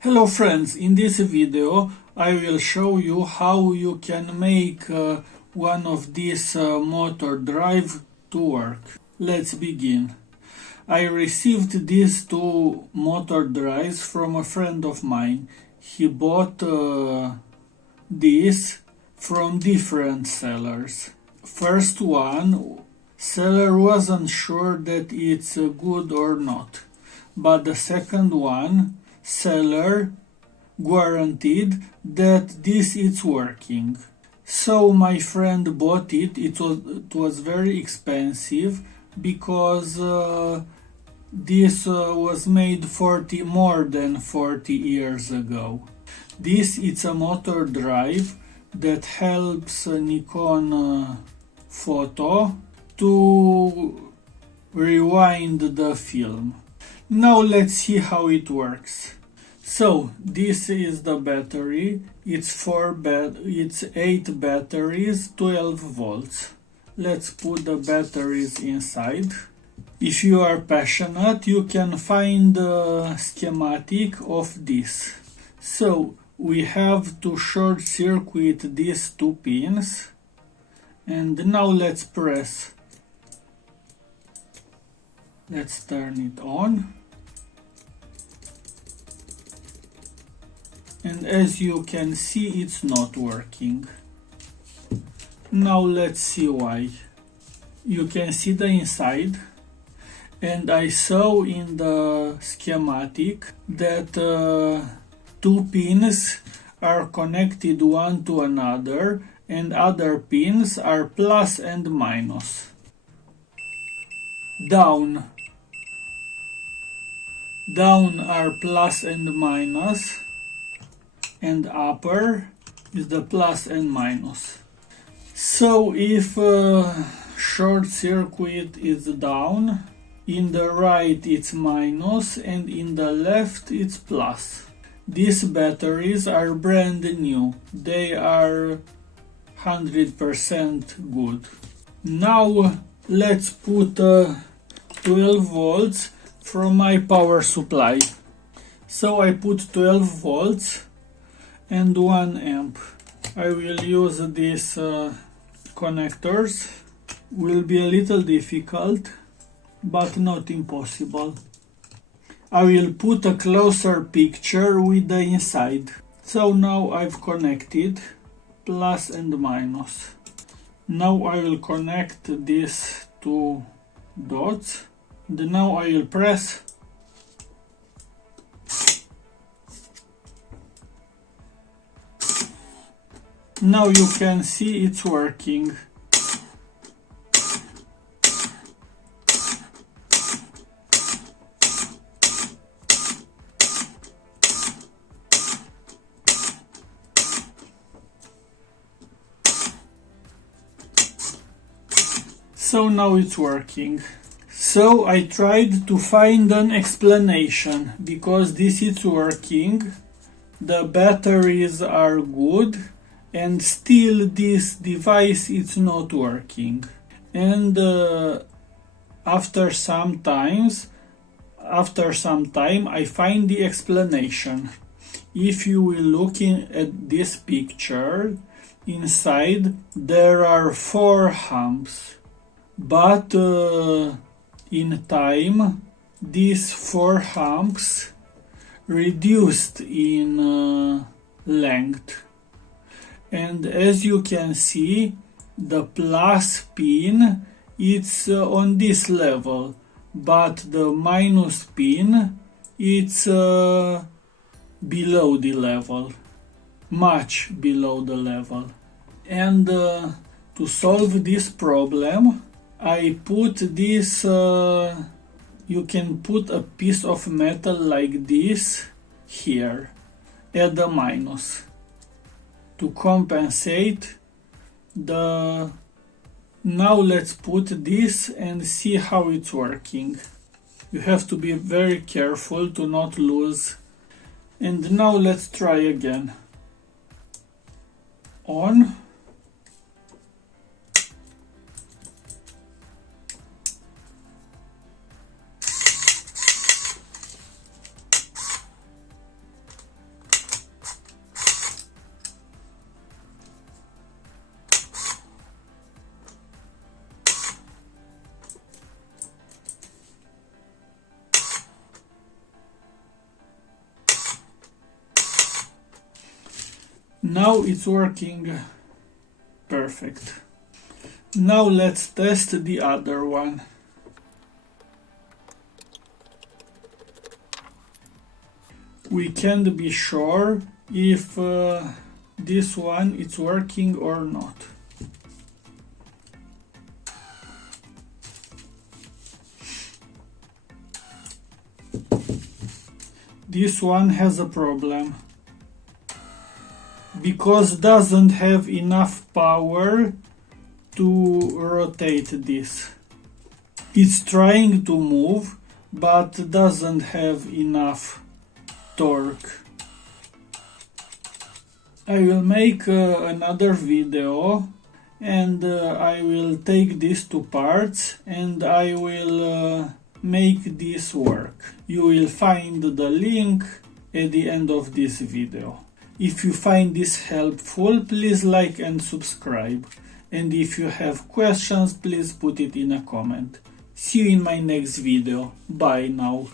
Hello friends, in this video I will show you how you can make one of these motor drive to work. Let's begin. I received these two motor drives from a friend of mine. He bought these from different sellers. First one, seller wasn't sure that it's good or not, but the second one, seller guaranteed that this is working. So my friend bought it. It was very expensive because this was made more than 40 years ago. This is a motor drive that helps Nikon photo to rewind the film. Now let's see how it works. So this is the battery. It's 8 batteries, 12 volts. Let's put the batteries inside. If you are passionate, you can find the schematic of this. So we have to short circuit these two pins. And now let's press. Let's turn it on. And as you can see, it's not working. Now let's see why. You can see the inside, and I saw in the schematic that two pins are connected one to another and other pins are plus and minus. Down are plus and minus, and upper is the plus and minus. So if short circuit is down, in the right it's minus and in the left it's plus. These batteries are brand new. They are 100% good. Now let's put 12 volts from my power supply. So I put 12 volts and 1 amp. I will use these connectors. Will be a little difficult, but not impossible. I will put a closer picture with the inside. So now I've connected plus and minus. Now I will connect these two dots. And now I will press. Now you can see it's working. So now it's working. So I tried to find an explanation because this is working. The batteries are good. And still this device is not working. And after some time I find the explanation. If you will look at this picture, inside there are 4 humps, but in time these 4 humps reduced in length. And as you can see, the plus pin it's on this level, but the minus pin it's below the level, much below the level. And to solve this problem, I put this, you can put a piece of metal like this here at the minus, to compensate the. Now let's put this and see how it's working. You have to be very careful to not lose. And now let's try again. On. Now it's working perfect. Now let's test the other one. We can't be sure if this one is working or not. This one has a problem because doesn't have enough power to rotate this. It's trying to move but doesn't have enough torque. I will make another video and I will take these two parts and I will make this work. You will find the link at the end of this video. If you find this helpful, please like and subscribe. And if you have questions, please put it in a comment. See you in my next video. Bye now.